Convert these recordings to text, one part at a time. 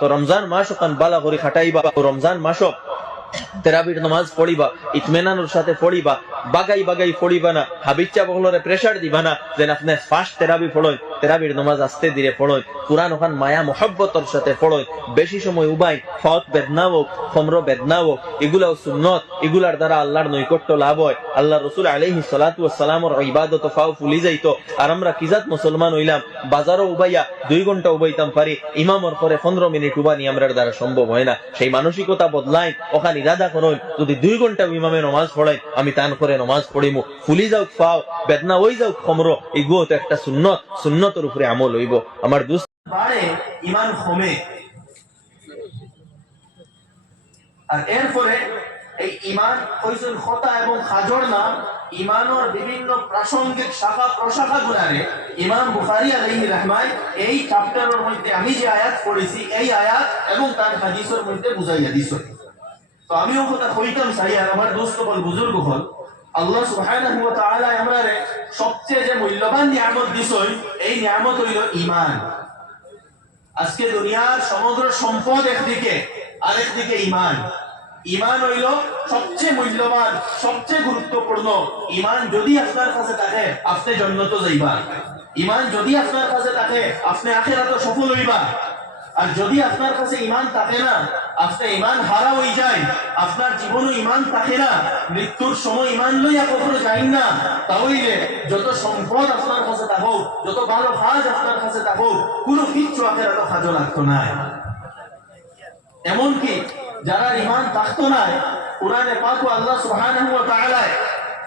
তো রমজান মাস ওখান বালা করে খাটাইবা তো রমজান মাসও তেরাবির নামাজ পড়িবা, ইতমেনানোর সাথে পড়িবা, বাগাই বাগাই পড়িবা না হাবিচ্চা বগলরে প্রেসার দিবা না যেন আপনি ফার্স্ট তেরাবি পড়ই, তেরাবির নামাজ আস্তে ধীরে পড়ই, কোরআন ওখান মায়া মোহব্বতর সাথে পড়ই, বেশি সময় উবাই, ফত বেদনা হোক, খমর বেদনা হোক, এগুলাও সুন্নত, এগুলার দ্বারা আল্লাহর নৈকট্য লাভ হয়। আল্লাহ রসুল আলহি সালাতু সালামর ইবাদত ফাও ফুলি যাইতো, আর আমরা কিজাত মুসলমান হইলাম, বাজারও উবাইয়া দুই ঘণ্টা উবাইতাম পারি ইমামর পরে পনেরো মিনিট উবানি আমরার দ্বারা সম্ভব হয় না। সেই মানসিকতা বদলাই ওখানে ইরাদা করুন, যদি দুই ঘণ্টা ইমামে নমাজ পড়াই আমি তান করে নমাজ পড়িমু। ফুলি যাও ফাও বেদনা ওই যাও খমরো এগুলো তো একটা সুন্নত, সুন্নতের উপরে আমল হইব। আমার ইমান কমে। আর এরপরে এই ইমান হইছেন খতা এবং খাজর নাম ইমানর বিভিন্ন প্রাসঙ্গিক শাখা প্রশাখা গুলারে ইমাম বুখারী আলাইহি রহমান এই চ্যাপ্টারের মধ্যে আমি যে আয়াত পড়েছি, এই আয়াত এবং তার হাদিসের মধ্যে বুঝাইয়া দিছ। তো আমিও কথা কইতাম চাই আর আমার দোস্ত বল, বুজুর্গ হল আল্লাহ সুবহানাহু ওয়া তাআলা আমরারে সবচেয়ে যে মূল্যবান নিয়ামত দিছই, এই নিয়ামত হইল ঈমান। আজকে দুনিয়ার সমগ্র সম্পদ একদিকে, আরেকদিকে ইমান ইমান হইল সবচেয়ে মূল্যবান, সবচেয়ে গুরুত্বপূর্ণ ইমান যদি আপনার কাছে থাকে, আপনি জন্নত যাইবা। ইমান যদি আপনার কাছে থাকে, আপনি আখেরাতে সফল হইবা। আর যদি আপনার কাছে ইমান থাকে না আপনি ইমান হারা হয়ে যায়, আপনার জীবনও ইমান থাকে না, মৃত্যুর সময় ইমান লইয়া কখনো যাই না তাহলে যত সম্পদ আপনার কাছে থাকুক, যত ভালো কাজ আপনার কাছে থাকুক, কোনো কিচ্ছু আপনার এত কাজও লাগতো না। এমনকি যারা ইমান থাকতো না, কোরআনে পাক আল্লাহ তাআলা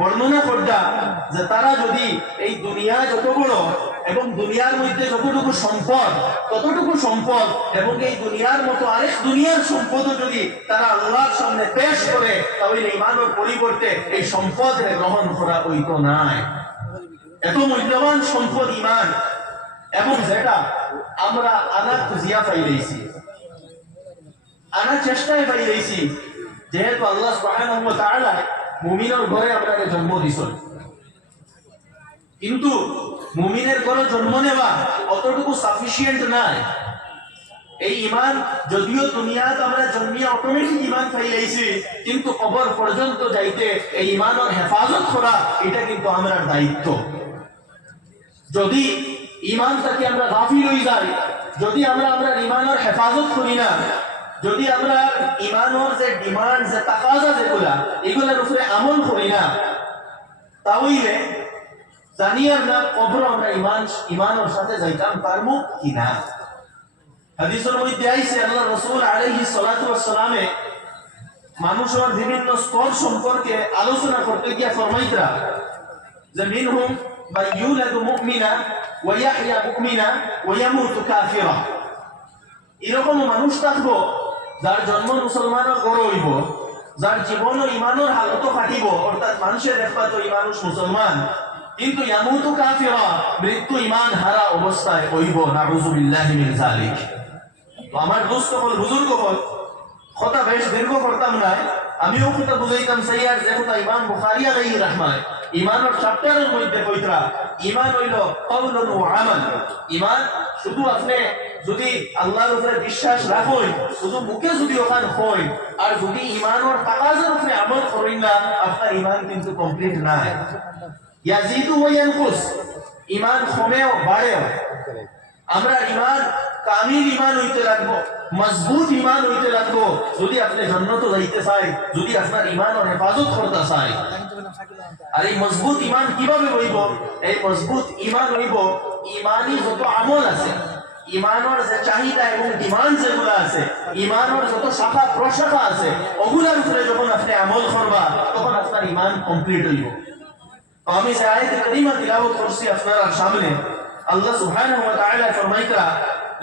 বর্ণনা করদা যে তারা যদি এই দুনিয়া যত বড় দুনিয়ার মধ্যে যতটুকু সম্পদ, ততটুকু সম্পদ এবং এই দুনিয়ার মতো আরেক দুনিয়ার সম্পদও যদি তারা আল্লাহর সামনে পেশ করে, তাহলে ইমানের পরিবর্তে এই সম্পদ গ্রহণ করা হইতো নাই এত মূল্যবান সম্পদ ইমান। এবং যেটা আমরা আনা খুঁজিয়া পাই রয়েছি আনা চেষ্টায় পাই রয়েছি যেহেতু আল্লাহ সুবহানাহু ওয়া তাআলা মুমিনের ঘরে আপনাকে জন্ম দিছেন কিন্তু মুমিনের ঘরে জন্ম নেওয়া অতটুকু সাফিসিয়েন্ট নাই। এই ইমান যদিও দুনিয়াত আমরা জন্মিয়া অটোমেটিক ইমান পাই আইছি, কিন্তু কবর পর্যন্ত যাইতে এই ইমানের হেফাজত করা, এটা কিন্তু আমরা দায়িত্ব। যদি ইমান থেকে আমরা গাফিল হয়ে যাই, যদি আমরা আমরা ইমানের হেফাজত করি না, যদি আমরা ইমানের যে ডিমান্ড যে তাকাজা যেগুলা, এগুলার উপরে আমল করি না তাহলে জানি আমরা কবর, আমরা ইমান ইমানের সাথে যাইতাম, পারব কিনা হাদিসের মধ্যে আইছে, আল্লাহ রসুল আলাইহি সালাতু ওয়াসসালামে মানুষের বিভিন্ন স্তর সম্পর্কে আলোচনা করতে গিয়ে ফরমাইতরা, যে মিনহুম মান ইউলাদু মুমিনা ওয়া ইয়াহইয়া মুমিনা ওয়া ইয়ামুতু কাফিরা। এরকম মানুষ থাকব, যার জন্ম মুসলমানের গড় হইব, যার জীবন ইমানের হালত ফাটিব, অর্থাৎ মানুষের তো এই মুসলমান। কিন্তু ইয়ামুতু কাফিরা মৃত্যু ইমান হারা অবস্থায় হইব নাউযুবিল্লাহি মিন যালিক। আমার দোস্ত বল, বুজুর্গ বল, কথা বেশ দীর্ঘ করতাম না। আমিও কথা বুঝাইতাম সাইয়ার যে কথা ইমাম বুখারী আলাইহি রাহমাত ইমানের চ্যাপ্টারের মধ্যে কইতরা ইমান হইল কওলুন ওয়া আমাল। ইমান শুধু আপনি যদি আল্লাহর উপরে বিশ্বাস রাখোই, শুধু মুখে যদি ওখান হই, আর যদি ইমানের তাকাজের উপরে আমল করেন না, আপনার ইমান কিন্তু কমপ্লিট নাই। ইয়াজিদু ওয়া ইমান কমেও বাড়েও। আমরা ইমান কামিল ইমান হইতে লাগবো, মজবুত ইমান হইতে লাগবো। যদি আপনি জন্নত যাইতে চাই, যদি আপনার ইমানের হেফাজত করতে চাই। আর এই মজবুত ইমান কীভাবে হইব? এই মজবুত ইমান হইব ইমানি যত আমল আছে ইমানের যে চাহিদা এবং ডিমান্ড যেগুলো আছে ইমানের যত শাখা প্রশাখা আছে ওগুলার উপরে যখন আপনি আমল করবা তখন আপনার ইমান কমপ্লিট হইব। আমি যে আয়াত কারিমা তিলাওয়াত করছি আপনার সামনে আল্লাহ সুবহানাহু ওয়া তাআলা ফরমাইতা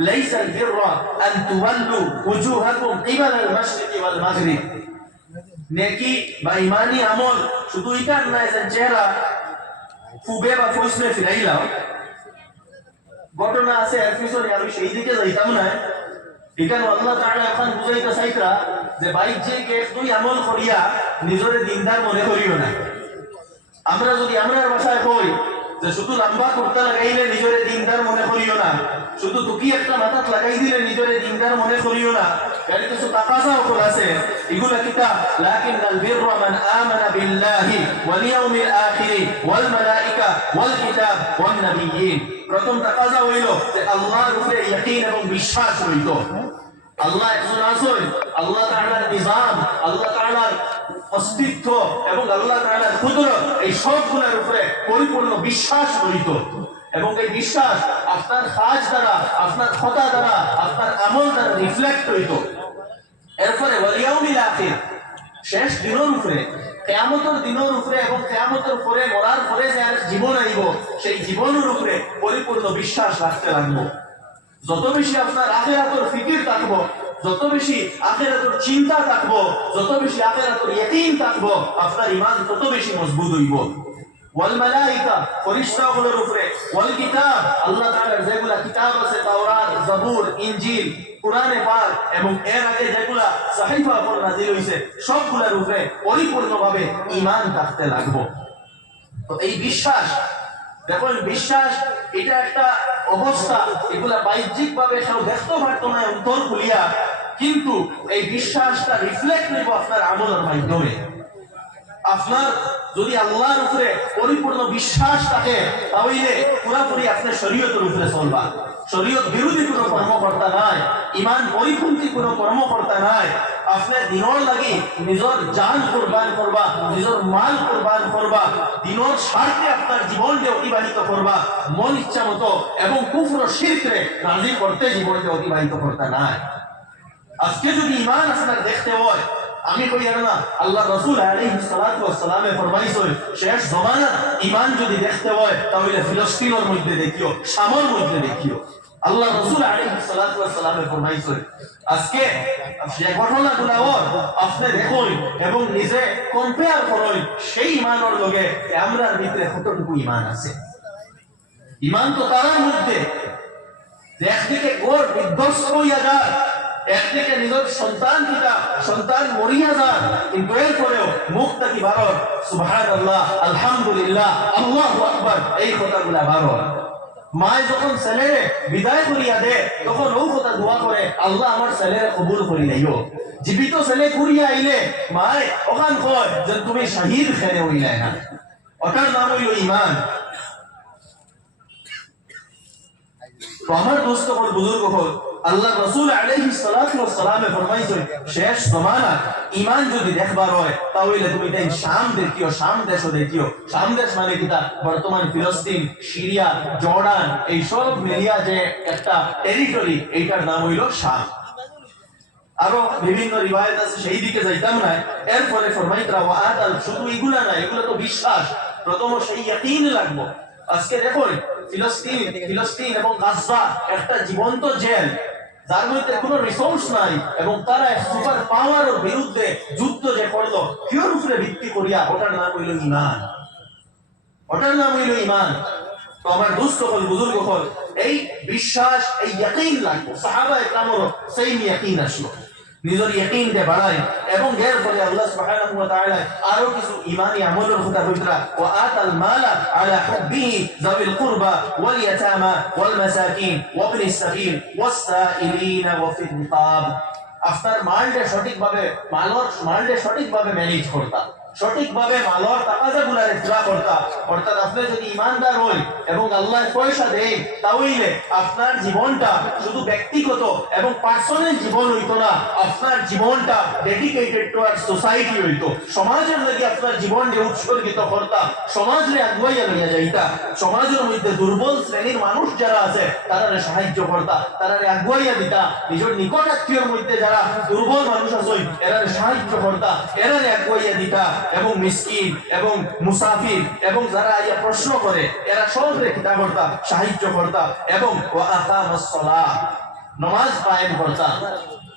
ليس البر أن تولوا وجوهكم قبل المشرق والمغرب নেকি বা ইমানি আমল শুধু এটা নাই যে চেহারা ফুবে বা ফুসলে ফিরাইলাম ঘটনা আছে এর পিছনে আমি সেই দিকে যাইতাম না এখানে আল্লাহ তাআলা এখন বুঝাইতে চাইতরা যে বাইক যে কে তুই আমল করিয়া নিজরে দিনদার মনে করিও না আমরা যদি আমরা ভাষায় কই যে শুধু লম্বা কুর্তা লাগাইলে নিজরে দিনদার মনে করিও না, শুধু টুকি একটা মাথাত লাগাই দিলে নিজরে দিনদার মনে করিও না এর কিছু তাকাজা ওপর আছে, এগুলা কিতা লাকিন আল বিররা মান আমানা বিল্লাহি ওয়াল ইয়াউমিল আখির ওয়াল মালাইকা ওয়াল কিতাব ওয়ান নাবিয়্যিন। প্রথম তাকাজা হইল যে আল্লাহর উপরে ইয়াকিন এবং বিশ্বাস হইত আল্লাহ একজন আসল আল্লাহ তাআলার নিজাম, আল্লাহ তাআলার অস্তিত্ব এবং আল্লাহ তাআলার কুদরত এই সবগুলোর উপরে পরিপূর্ণ বিশ্বাস রহিত এবং এই বিশ্বাস আপনার কাজ দ্বারা, আপনার কথা দ্বারা, আপনার আমল দ্বারা রিফ্লেক্ট হইত। এরপরে ওয়ালিয়াউমিল আখির, শেষ দিনের উপরে, কেয়ামতের দিনের উপরে এবং কেয়ামতের পরে, মরার পরে যে আর জীবন আইব, সেই জীবনের উপরে পরিপূর্ণ বিশ্বাস রাখতে লাগবো। যত বেশি আপনার আখেরাতর ফিকির থাকব যত বেশি আখেরাতর চিন্তা থাকব, যত বেশি আখেরাতর ইয়াকিন থাকব, আপনার ইমান তত বেশি মজবুত হইব। মালাইকা ফেরেশতাগুলোর উপরে। ওয়াল কিতাব, আল্লাহ তাআলার যেগুলা কিতাব আছে, তাওরাত ইনজিল, কোরআনে পাক এবং এর আগে যেগুলা সাহিফা উপর নাযিল হইছে, সবগুলোর উপরে পরিপূর্ণভাবে ঈমান থাকতে লাগবো। তো এই বিশ্বাস দেখুন, বিশ্বাস, এটা একটা অবস্থা। এগুলা বাহ্যিক ভাবে কেউ ব্যস্ত পারতো না অন্তর খুলিয়া, কিন্তু এই বিশ্বাসটা রিফ্লেক্ট নেব আপনার আমলের মাধ্যমে। আপনার যদি আল্লাহর উপরে পরিপূর্ণ বিশ্বাস থাকে, তাহলে পুরাপুরি আপনার শরীয়তের উপরে চলবা। শরীয়ত বিরোধী কোনো কর্মকর্তা নাই, ইমান পরিপন্থী কোনো কর্মকর্তা নাই। আপনার দিনর লাগি নিজের জান কোরবান করবা, নিজের মাল কোরবান করবা, দিনর স্বার্থে আপনার জীবনকে অতিবাহিত করবা, মন ইচ্ছা মতো এবং কুফর শিরকে রাজি করতে জীবনকে অতিবাহিত করতে নাই। আজকে যদি ইমান আপনার দেখতে হয় আমি কই আর না, আল্লাহ রসুল আলাইহিস সালাতু ওয়াস শেষ জমানা ইমান যদি দেখতে হয়, তাহলে ফিলিস্তিনের মধ্যে দেখিও শামর মধ্যে দেখিও। আল্লাহ রসুল আলাইহিস সালাতু ওয়াস আজকে যে ঘটনাগুলো ওর আপনি দেখুন এবং নিজে কম্পেয়ার করুন, সেই ইমানের লগে আমরা ভিতরে কতটুকু ইমান আছে। ইমান তো তার মধ্যে, যে একদিকে গোর বিধ্বস্ত হইয়া যায় একদিকে নিজের সন্তান কিটা সন্তান মরিয়া যান কিন্তু এরপরেও মুখ থাকি ভারত সুবহান আল্লাহ আলহামদুলিল্লাহ, আল্লাহ আকবার, এই কথাগুলা ভারত মায় যখন ছেলেরে বিদায় করিয়া দে তখন ও কথা দোয়া করে, আল্লাহ আমার ছেলেরে কবুল করি নাইও জীবিত ছেলে ঘুরিয়া আইলে, মায়, ওখান কয় যে তুমি শহীদ খেলে হইলে না। ওটার নাম হইল ইমান তো আমার দোস্ত হল বুজুর্গ হল আল্লাহ রসুল আলাইহি সালামে ফরমাইছেন শেষ জমানা, ঈমান যদি দেখবার হয়, তাহলে তুমি তাই শাম দেখিও, শাম দেশ দেখিও। শাম দেশ মানে কিতা বর্তমান ফিলিস্তিন, সিরিয়া, জর্ডান, এই সব মিলিয়া যে একটা টেরিটরি এইটার নাম হইল শাম। আরও বিভিন্ন রিবায়ত আছে, সেই দিকে যাইতাম না। এরপরে ফরমাইতরা ওয়াত আল শুধু এগুলা না, এগুলো তো বিশ্বাস। প্রথম সেই ইয়াকিন লাগবো। আজকে দেখুন, ফিলিস্তিন ফিলিস্তিন এবং গাজা একটা জীবন্ত জেল, যার মধ্যে কোনো রিসোর্স নাই এবং তারা সুপার পাওয়ারের বিরুদ্ধে যুদ্ধ যে করল, কিয়র উপরে ভিত্তি করিয়া ওটার নাম হইল ইমান। ওটার নাম হইল ইমান। তো আমার দুস্থ হল, বুজুর্গ হল, এই বিশ্বাস, এই ইয়াকিন লাগবে। সাহাবা একরামর সেই ইয়াকিন আসলো। নিজের ইয়াকিন বাড়াই এবং এর ফলে আল্লাহ সুবহানাহু ওয়া তাআলা আরও কিছু ঈমানি আমলের কথা কইতরা ওয়া আতাল মালা আলা হুববিহি যাবিল কুরবা ওয়াল ইয়াতামা ওয়াল মাসাকিন ওয়া ইবনিস সাবিল ওয়াস সাইলিনা ওয়া ফিল রিকাব আপনার মালটা সঠিকভাবে মালর মালটা সঠিকভাবে ম্যানেজ করতা সঠিকভাবে মালর তাকাজা গুলারে পুরা করতা। অর্থাৎ আপনি যদি ইমানদার হই এবং আল্লাহ পয়সা দেয় তাহলে আপনার জীবনটা শুধু ব্যক্তিগত এবং পার্সোনাল জীবন হইতো না, আপনার জীবনটা ডেডিকেটেড টু আর সোসাইটি হইতো। সমাজের লাগি আপনার জীবনকে উৎসর্গিত করতা, সমাজরে আগুয়াইয়া লইয়া যাইতা। সমাজের মধ্যে দুর্বল শ্রেণির মানুষ যারা আছে তারা সাহায্য করতা তারা আগুয়াইয়া দিতা। নিজের নিকট আত্মীয়র মধ্যে যারা দুর্বল মানুষ আছে এরা সাহায্য করতা এরা আগুয়াইয়া দিতা। এবং মিসকিন এবং মুসাফির এবং যারা ইয়া প্রশ্ন করে, এরা রেখিতা করতা সাহায্য করতা এবং নমাজ কায়েম করতা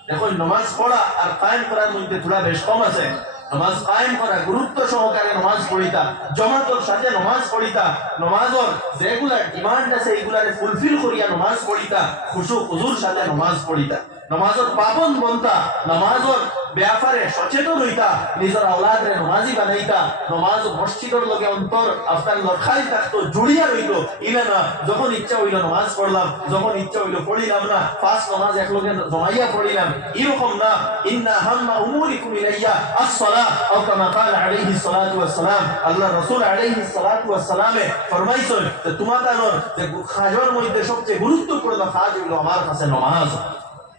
দেখুন, নমাজ পড়া আর কায়েম করার মধ্যে থোড়া বেশ কম আছে। নমাজ কায়েম করা গুরুত্ব সহকারে নমাজ পড়িতা জমাতর সাথে নমাজ পড়িতা নমাজর যেগুলা ডিমান্ড আছে, এইগুলারে ফুলফিল করিয়া নমাজ পড়িতা খুশু সাথে নমাজ পড়িতা নমাজর পাবন বনতা নমাজর ব্যাপারে সচেতন হইতা নিজের আওলাদরে নমাজি বানাইতা, নমাজ মসজিদের লগে অন্তর আফতার লক্ষাই থাকত জুড়িয়া রইল ইলে না যখন ইচ্ছা হইল নমাজ পড়লাম যখন ইচ্ছা হইল পড়িলাম না, পাঁচ নমাজ এক লগে জমাইয়া পড়িলাম এরকম না, ইন্না হাম্মা উমুরিকুম ইলাইয়া আস-সালাহ আও কামা কাল আলাইহি সালাতু ওয়াস সালাম আল্লাহ রাসূল আলাইহি সালাতু ওয়াস সালামে ফরমাইছেন যে তোমাদের যে খাজর মধ্যে সবচেয়ে গুরুত্বপূর্ণ কাজ হইল আমার কাছে নমাজ।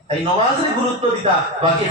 এই নমাজের গুরুত্ব দিতা বাকি